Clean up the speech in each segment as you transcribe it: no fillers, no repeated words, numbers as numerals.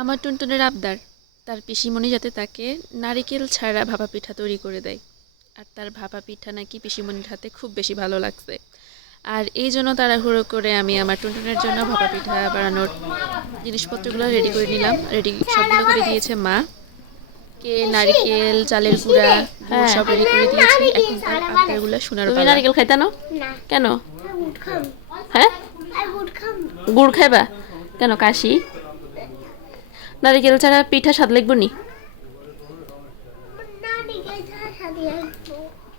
আমার টুনটুনের আবদার তার পিসিমণি যাতে তাকে নারিকেল ছাড়া ভাপা পিঠা তৈরি করে দেয়। আর তার ভাপা পিঠা নাকি পিসিমণির হাতে খুব বেশি ভালো লাগছে। আর এই জন্য তাড়াহুড়ো করে আমি আমার টুনটুনের জন্য ভাপা পিঠা বানানোর জিনিসপত্রগুলো রেডি করে নিলাম। রেডি সবগুলো করে দিয়েছে মা। কে নারিকেল, চালের গুঁড়া, গুড় হ্যাঁ, সব রেডি করে দিয়েছি। এখন তার আবদারগুলো শোনার তুমি পালা। নারিকেল খাইতে না? না, কেন? I would come. হ্যাঁ, I would come. গুড় খাইবা? কেন কাশি? নারিকেল ছাড়া পিঠা স্বাদ লাগবে নি? Nanny gets her head.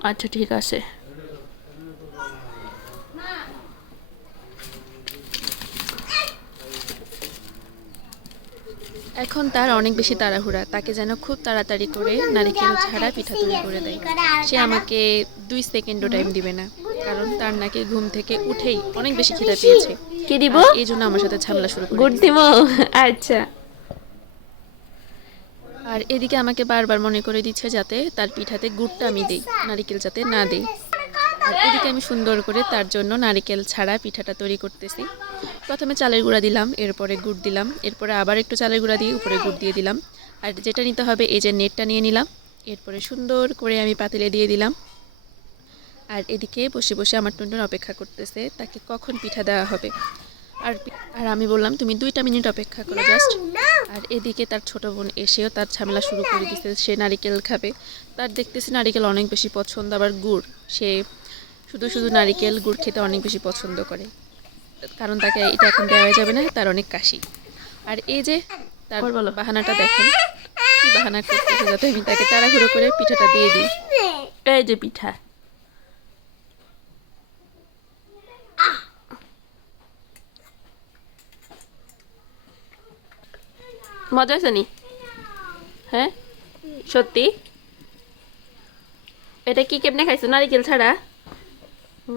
আচ্ছা ঠিক আছে। এখন তার অনেক বেশি তাড়াহুড়া, তাকে যেন খুব তাড়াতাড়ি করে নারিকেল ছাড়া পিঠা তৈরি করে দেয়। সে আমাকে 2 সেকেন্ডও টাইম দিবে না, কারণ তার নাকি ঘুম থেকে উঠেই অনেক বেশি খিদে পেয়েছে। কি দিব? এই জন্য আমার সাথে ঝামেলা শুরু করে গুড় দিয়েছে। দিব? আচ্ছা। আর এদিকে আমাকে বারবার মনে করে দিচ্ছে যাতে তার পিঠাতে গুড়টা আমি দেই, নারিকেল যাতে না দেই। আর এদিকে আমি সুন্দর করে তার জন্য নারিকেল ছাড়া পিঠাটা তৈরি করতেছি। প্রথমে চালের গুঁড়া দিলাম, এরপরে গুড় দিলাম, এরপরে আবার একটু চালের গুঁড়া দিয়ে উপরে গুড় দিয়ে দিলাম। আর যেটা নিতে হবে এই যে নেটটা নিয়ে নিলাম। এরপরে সুন্দর করে আমি পাতিলে দিয়ে দিলাম। আর এদিকে বসে বসে আমার টুনটুন অপেক্ষা করতেছে তাকে কখন পিঠা দেওয়া হবে। আর আমি বললাম তুমি 2টা মিনিট অপেক্ষা করো জাস্ট। আর এদিকে তার ছোট বোন এসেও তার ঝামেলা শুরু করে দিচ্ছে, সে নারিকেল খাবে। তার দেখতেছি নারিকেল অনেক বেশি পছন্দ, আবার গুড় সে শুধু শুধু নারিকেল গুড় খেতে অনেক বেশি পছন্দ করে, কারণ তাকে এটা এখন দেওয়া যাবে না, তার অনেক কাশি। আর এই যে তার বলো। বাহানাটা দেখেন, কি বাহানা করতেছে যাতে আমি তাকে তাড়াহুড়ো করে পিঠাটা দিয়ে দিই। এই যে পিঠা। মজা হয়েছে নি? হ্যাঁ, সত্যি? এটা কি কেমনে খাইছো নারিকেল ছাড়া?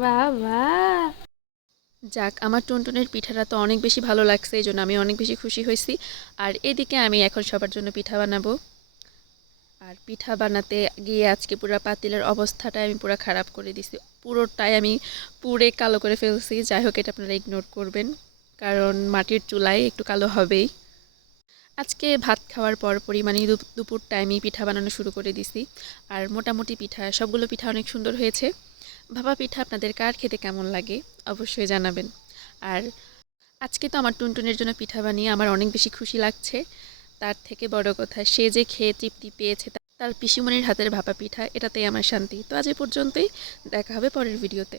বাবা, যাক, আমার টুনটুনের পিঠাটা তো অনেক বেশি ভালো লাগছে, এই জন্য আমি অনেক বেশি খুশি হয়েছি। আর এদিকে আমি এখন সবার জন্য পিঠা বানাবো। আর পিঠা বানাতে গিয়ে আজকে পুরো পাতিলের অবস্থাটা আমি পুরো খারাপ করে দিছি, পুরোটাই আমি পুড়ে কালো করে ফেলছি। যাই হোক, এটা আপনারা ইগনোর করবেন, কারণ মাটির চুলায় একটু কালো হবেই। আজকে ভাত খাওয়ার পর পরিমাণে দুপুর টাইমে পিঠা বানানো শুরু করে দিছি। আর মোটামুটি পিঠা, সবগুলো পিঠা অনেক সুন্দর হয়েছে। ভাপা পিঠা আপনাদের কার খেতে কেমন লাগে অবশ্যই জানাবেন। আর আজকে তো আমার টুনটুনের জন্য পিঠা বানিয়ে আমার অনেক বেশি খুশি লাগছে। তার থেকে বড় কথা, সে যে খেয়ে তৃপ্তি পেয়েছে, তার পিসিমণির হাতের ভাপা পিঠা, এটাতেই আমার শান্তি। তো আজ এ পর্যন্তই, দেখা হবে পরের ভিডিওতে।